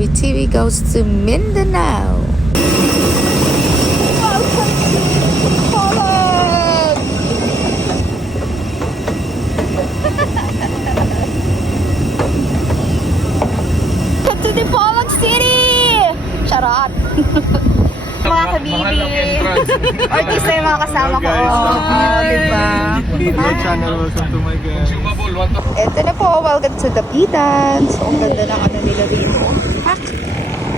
Bobby TV goes to Mindanao. To the Pollock City! Charot! Mga kabibi. Ortiz na yung mga kasama ko. Diba? Channel, welcome to my guys. Ito na po, welcome to Dapitan. So, ang ganda ng ano nila dito. Ha?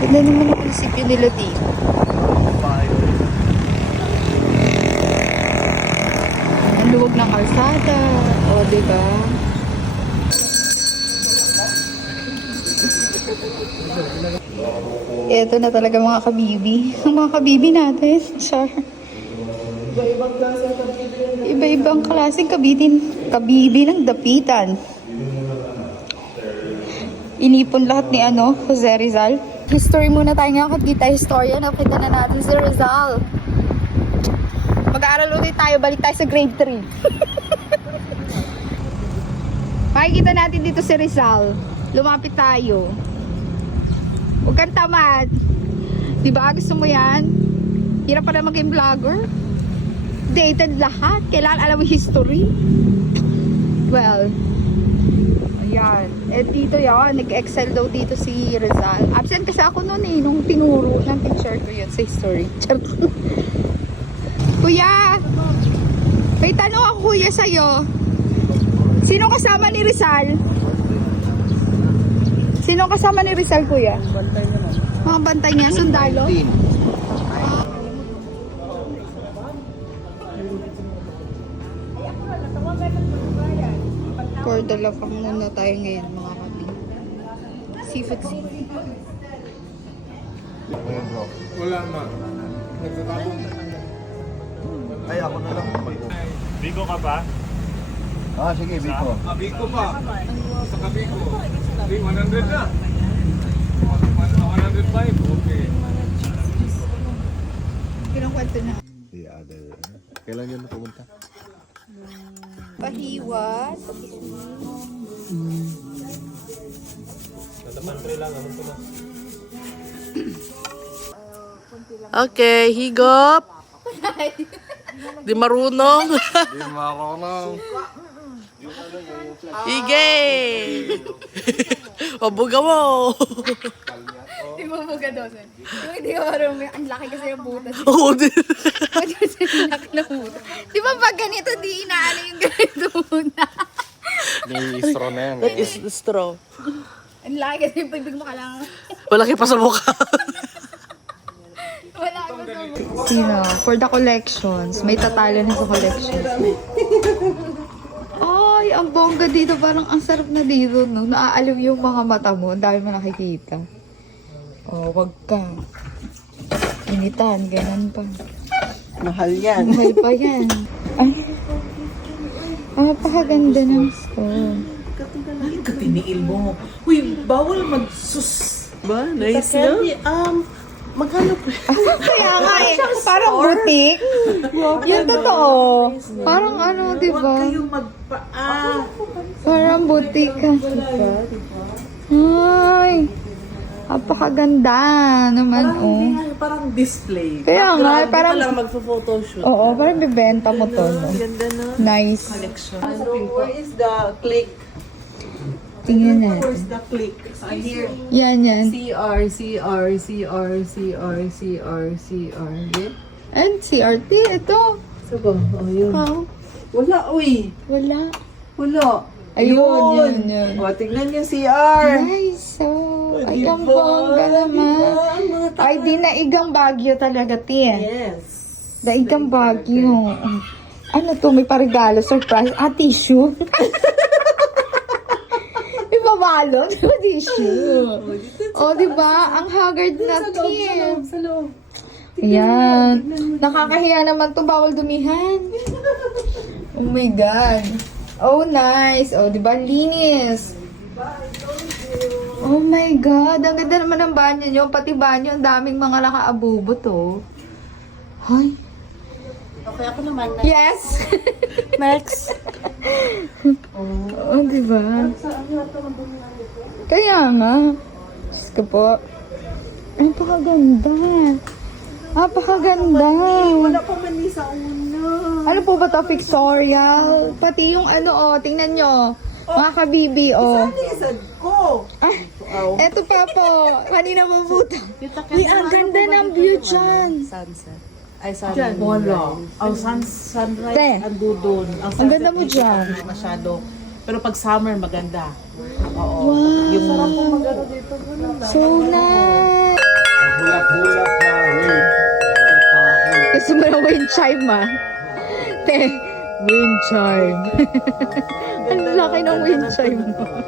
Ganda naman ang munisipyo nila dito. Ang luwag ng kalsada. O, diba? Ito na talaga mga kabibi. Ang mga kabibi natin. Char. Iba-ibang klaseng kabibi ng Dapitan. Inipon lahat ni Jose Rizal. History muna tayo nga kung kita historian. Nakita na natin si Rizal. Mag-aaral ulit tayo. Balik tayo sa grade 3. Makikita natin dito si Rizal. Lumapit tayo. Huwag kang tamad. Diba? Gusto mo yan? Hirap pa na maging vlogger. Dated lahat. Kailangan alam mo history. Well, ayan. Eh dito yan. Nag-excel daw dito si Rizal. Absent kasi ako noon nung tinuro ng picture ko yun sa history. Kuya! May tanong ako kuya sa'yo. Sino kasama ni Rizal? Sino kasama ni Rizal, kuya? Bantay niya naman. Mga bantay niya, sundalo? For the love muna tayo ngayon, mga kami. Seafood city. Wala na. Nagtatapon. Ay, ako na lang. Bigo ka ba? Ah, sige, Biko. Ah, Biko pa. Saka Biko. 100 na. 105, okay. Ilang kwento na? The other. Kailan yun pumunta? Pahiwa. Okay, higop. Di marunong. Di marunong. Igay! Pabuga mo! Di mo buga doon. Yung hindi ko marunong, ang laki kasi yung butas. Oo din. Ang laki ng butas. Di ba pag ganito, di inaano yung ganito muna. May straw na yan. That is the straw. Ang laki kasi yung bibig mo ka lang. Malaki pa sa mukha. Wala ko sa for the collections. May tatalo na sa collections. Ay, ang bongga dito. Parang ang sarap na dito, no? Naaalim yung mga mata mo. Ang dami mo nakikita. Oh, wag ka. Initan, ganun pa. Mahal yan. Mahal pa yan. Ay, napakaganda ng store. Ay, katiniil mo. Uy, bawal mag-sus. Ba? Nice na? Magkano po? Kaya nga eh, parang butik. Yung totoo. Parang ano, di ba? Huwag kayong magpaa. Parang butik. Ay, napakaganda naman, oh. Parang display. Kaya nga, Grabe parang- ka lang magpo-photoshoot. Oo, parang bibenta mo to, no? Ganda na. Nice. Collection. Where is the click? Tingnan natin. Where's the click? Here. Yan, yan. CR. Yeah? And CRT, ito. Saba? Oh, yun. Oh, Wala, uy. wala. Wala. Ayun, yun. O, tignan yung CR. Nice, oh. Ay, ang bongga naman. Ay, di na igang Baguio talaga, tiyan. Yes. Daigang Baguio. Ano to? May parigalo. Surprise. Ah, tissue. May babalo. Di ba tissue? O, di ba? Ang haggard na tiyan. Sa loob. Ayan. Nakakahiya naman to. Bawal dumihan. Oh my God. Oh, nice. Oh, di ba? Linis. Oh my God. Ang ganda naman ng banyo nyo. Pati banyo, ang daming mga nakaabubo to. Hoy. Okay, ako naman. Yes! Next. Oo, diba? Kaya nga. Diyos ko po. Ay, napakaganda. Napakaganda. Wala pa man ni sa una. Ano po ba to? Pictorial? Pati yung ano, tingnan nyo. Mga kabibi, Ano yung sad ko? Eto pa po. Kanina mabuta. Uy, ang ganda ng view dyan. Sunset. Ay, sunrise. Wala. Ang sunrise, Te, ando doon. ang ganda mo dyan. Hindi masyado. Pero pag summer, maganda. Oo. Wow. Yung sarap po magano dito. So nice. Hulak-hulak ka, wait. Gusto mo na wind chime, ah. Te, wind chime. Ang laki ng wind chime mo.